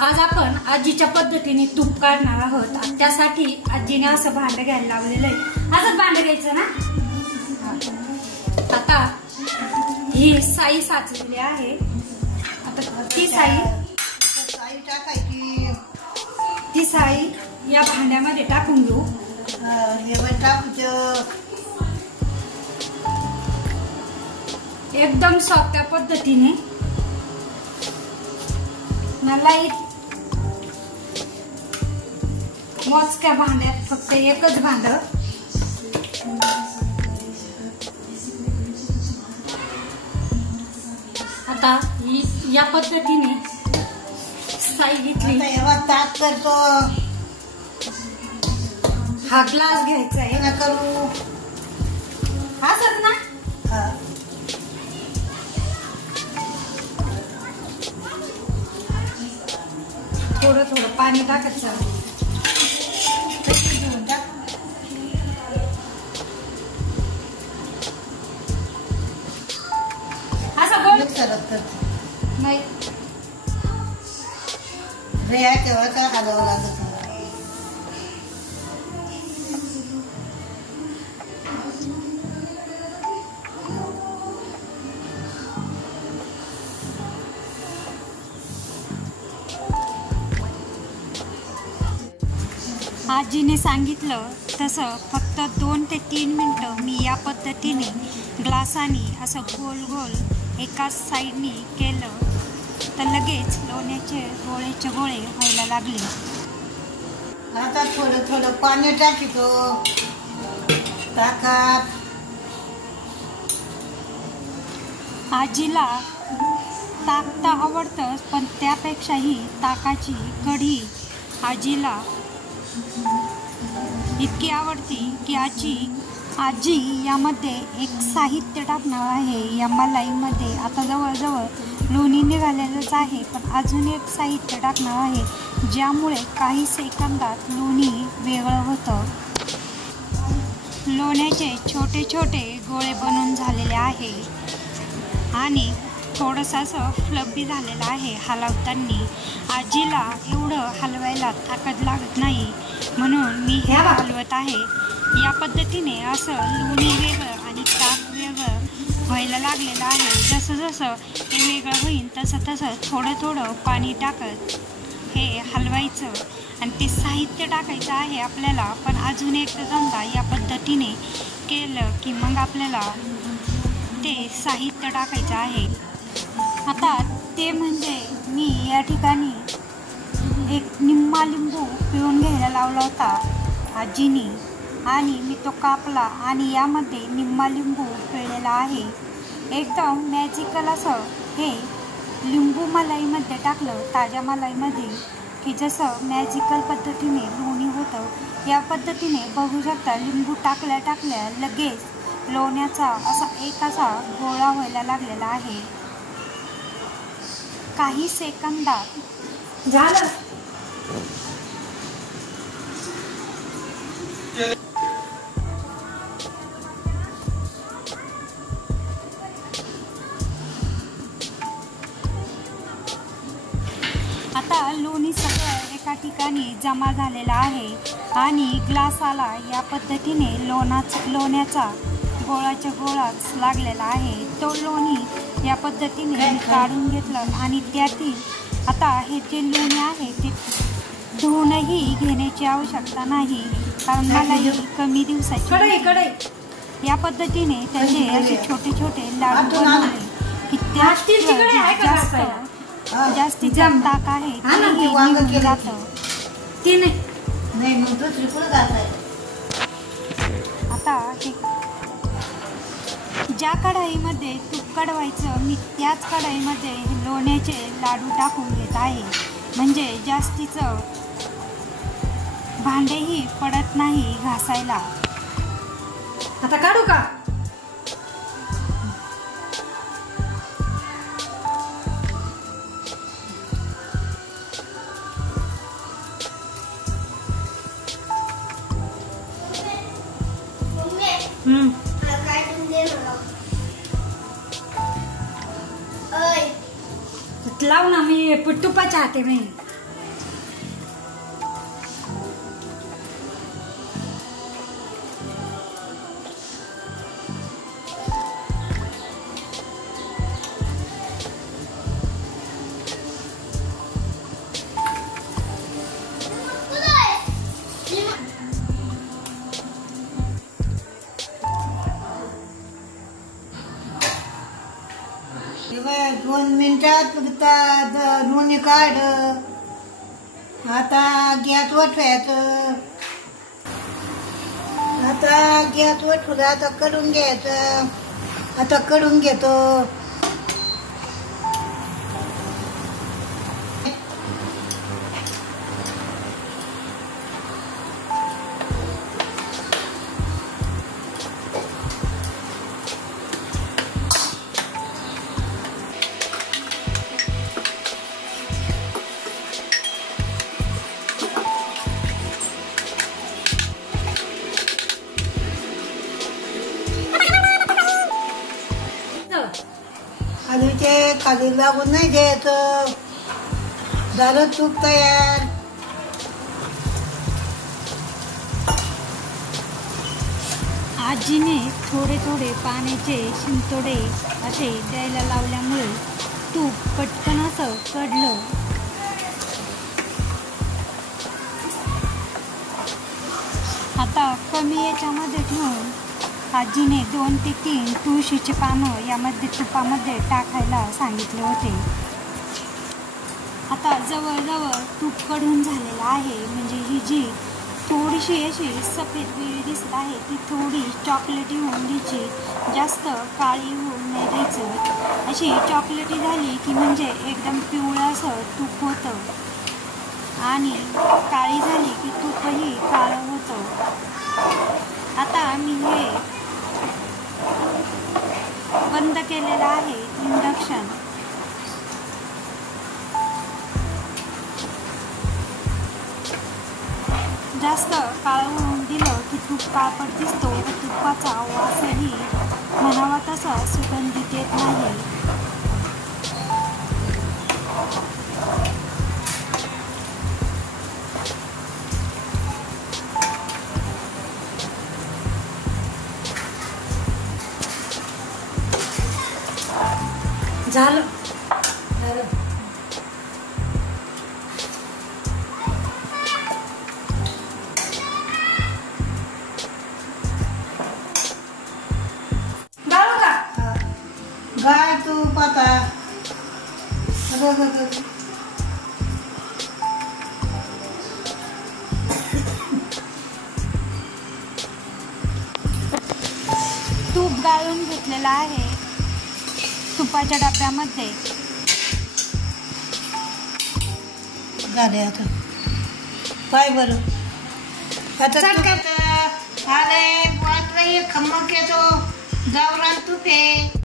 आज आपण आजीच्या पद्धतीने तूप काढणार आहोत। त्यासाठी आजीने असं भांड घ्यायला लावलेलं आहे। असंच भांड घ्यायचं ना। आता ही साई साचलेली आहे। आता ती साई टाकायची। ती साई या भांड्यामध्ये टाकून घेऊ। एकदम सोप्या पद्धतीने लाईट मोजक्या भांड्यात फक्त एकच भांड। आता या पद्धतीने साई घेतली। ताक करतो। हा ग्लास घ्यायचा आहे ना करू असंच ना। थोडं थोडं पाणी टाकायचं। असं गोल करत नाही रे तेव्हा का हलवावं लागत। आजीने सांगितलं तसं फक्त 2 ते 3 मिनिटं मी या पद्धतीने ग्लासाने असं गोल गोल एकाच साईडनी केलं तर लगेच लोण्याचे गोळेचे गोळे व्हायला लागले। आता थोडं थोडं पाणी टाकतो ताकात। आजीला ताक तर आवडतंच, पण त्यापेक्षाही ताकाची कढी आजीला इतकी आवडती की आजी यामध्ये एक साहित्य टाकणार आहे। या मलाईमध्ये आता जवळजवळ लोणी निघालेलंच आहे, पण अजून एक साहित्य टाकणार आहे ज्यामुळे काही सेकंदात लोणी वेगळं होतं। लोण्याचे छोटे छोटे गोळे बनवून झालेले आहे आणि थोडंसं असं फ्लफी झालेलं आहे। हलवताना आजीला एवढं हलवायला ताकद लागत नाही, म्हणून मी हे हलवत आहे। या पद्धतीने असं लोणी वेगळं आणि ताक वेगळं व्हायला लागलेलं आहे। जसं जसं हे वेगळं होईल तसं तसं थोडं थोडं पाणी टाकत हे हलवायचं आणि ते साहित्य टाकायचं आहे आपल्याला। पण अजून एक समजा या पद्धतीने केलं की मग आपल्याला ते साहित्य टाकायचं आहे। आता ते म्हणजे मी या ठिकाणी एक निम्मा लिंबू पिळून घ्यायला लावला होता आजीनी आणि मी तो कापला आणि यामध्ये निम्मा लिंबू पिळलेला आहे। एकदम मॅजिकल असं हे लिंबू मलाईमध्ये टाकलं, ताज्या मलाईमध्ये, की जसं मॅजिकल पद्धतीने लोणी होतं। या पद्धतीने बघू शकता लिंबू टाकल्या टाकल्या लगेच लोण्याचा असा गोळा व्हायला लागलेला आहे। काही सेकंदात झालं। आता लोणी सगळं एका ठिकाणी जमा झालेला आहे आणि ग्लासाला या पद्धतीने लोण्याचा गोळाच्या गोळाच लागलेला आहे। तो लोणी या पद्धतीने काढून घेतलं आणि त्यातील आता हे जे लोणी आहे ते धुवूनही घेण्याची आवश्यकता नाही, कारण मला ही कमी दिवसाची। या पद्धतीने त्याचे असे छोटे छोटे लाडू बनवले की त्यात जास्तीचा ताक आहे ते निघून जातं। ते नाही मग दुसरी कुठं घालताय। आता हे ज्या कढाईमध्ये तूप कडवायचं मी त्याच कढाईमध्ये लोण्याचे लाडू टाकून घेत आहे, म्हणजे जास्तीचं भांडेही पडत नाही घासायला। आता काढू का? लाव ना, मी तुपाच्या हाते मी 2 मिनिटात नोंदणी काढ. आता गॅस वठवायचं. आता गॅस वठवलं. आता कढून घ्यायचं. आता कढून घेतो. खाली लागून नाही द्यायचं. झालं तूप तयार. आजीने थोडे थोडे पाण्याचे शिंतोडे असे द्यायला लावल्यामुळे तूप पटकन असं कडलं. आता कमी याच्यामध्ये ठेवून आजीने 2 ते 3 तुळशीची पानं यामध्ये तुपामध्ये टाकायला सांगितले होते. आता जवळजवळ तूप कडून झालेलं आहे. म्हणजे ही जी थोडीशी अशी सफेद वेळी दिसत आहे ती थोडी चॉकलेटी होऊन द्यायची. जास्त काळी होऊन नाही द्यायचं. अशी चॉकलेटी झाली की म्हणजे एकदम पिवळं असं तूप होतं आणि काळी झाली की तूपही काळं होतं. आता मी हे बंद केलेलं आहे इंडक्शन. जास्त काळं होऊन दिलं की तूप काळपट दिसतो व तुपाचा वासही म्हणावा तसा सुगंधित येत नाही. झालं. गाय तूप आता. तूप गाळून घेतलेलं आहे तुपाच्या डब्यामध्ये. झाले आता. पाय बरं. आता आले वाटलं खमक येतो. गावरान तूप आहे.